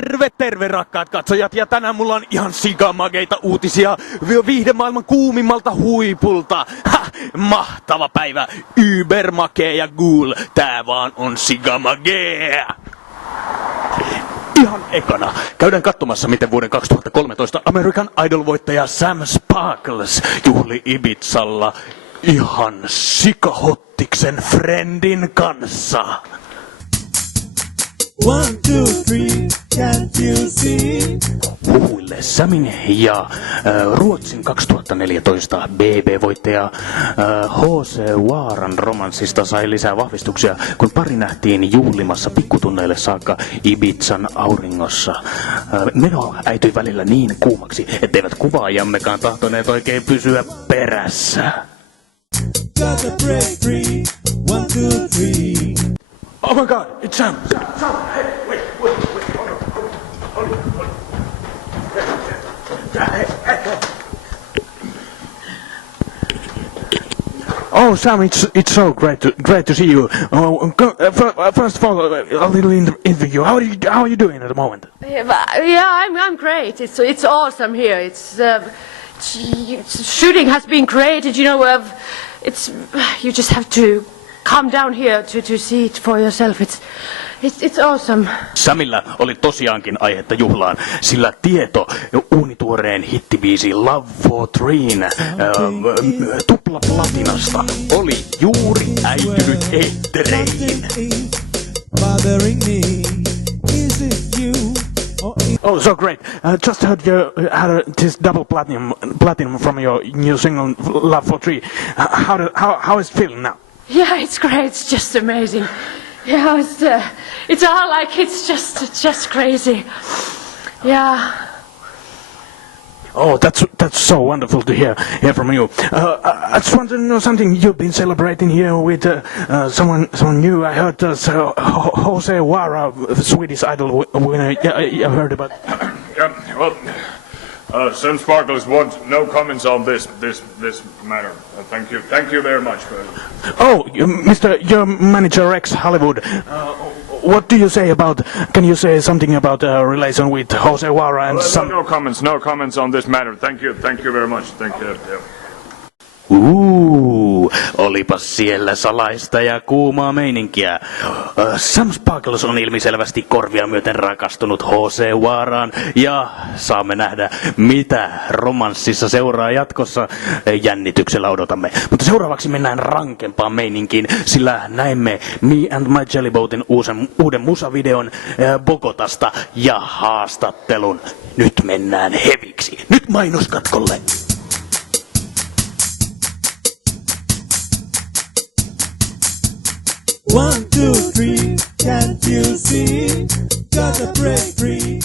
Terve, terve rakkaat katsojat, ja tänään mulla on ihan sikamageita uutisia viihdemaailman kuumimmalta huipulta. Ha, mahtava päivä, ybermakee ja ghoul, tää vaan on sikamagee. Ihan ekana käydään katsomassa, miten vuoden 2013 American Idol-voittaja Sam Sparkles juhli Ibizalla ihan sikahottiksen friendin kanssa. 1, 2, 3, can't you see? Huhuille Samin ja Ruotsin 2014 BB-voittaja H.C. Waaran romanssista sai lisää vahvistuksia, kun pari nähtiin juhlimassa pikkutunneille saakka Ibizan auringossa. Meno äityi välillä niin kuumaksi, etteivät kuvaajammekaan tahtoneet oikein pysyä perässä. Gotta break free. 1, 2, 3. Oh my god, it's Sam! Sam! Hey, wait, hold on. Hey. Oh, Sam, it's so great to see you. First of all, a little interview. How are you doing at the moment? Yeah, I'm great. It's awesome here. Shooting has been created. You know, you just have to come down here to see it for yourself. It's awesome. Samilla oli tosiaankin aihetta juhlaan, sillä tieto uunituoreen hittibiisi Love for Threen tuplaplatinasta oli juuri äitynyt eettereihin. Bothering me. Is it you? Oh, so great. Just heard you had this double platinum from your new single Love for Three. How is it feeling now? Yeah, it's great. It's just amazing. Yeah, it's all like it's just crazy. Yeah. Oh, that's so wonderful to hear from you. I just want to know something. You've been celebrating here with someone new. I heard Jose Wara, Swedish Idol winner. I heard about. Yeah, well, Sam Sparkles wants no comments on this matter. Thank you very much. Oh, your manager Rex Hollywood. What do you say about? Can you say something about relation with Jose Wara and some? No comments on this matter. Thank you very much. Thank you. Yeah. Olipas siellä salaista ja kuumaa meininkiä. Sam Sparkles on ilmiselvästi korvia myöten rakastunut H.C. Waaraan ja saamme nähdä, mitä romanssissa seuraa jatkossa. Jännityksellä odotamme. Mutta seuraavaksi mennään rankempaan meininkiin, sillä näemme Me and My Jellyboatin uuden musavideon Bogotasta ja haastattelun. Nyt mennään heviksi. Nyt mainoskatkolle. 1, 2, 3, can't you see? Gotta break free.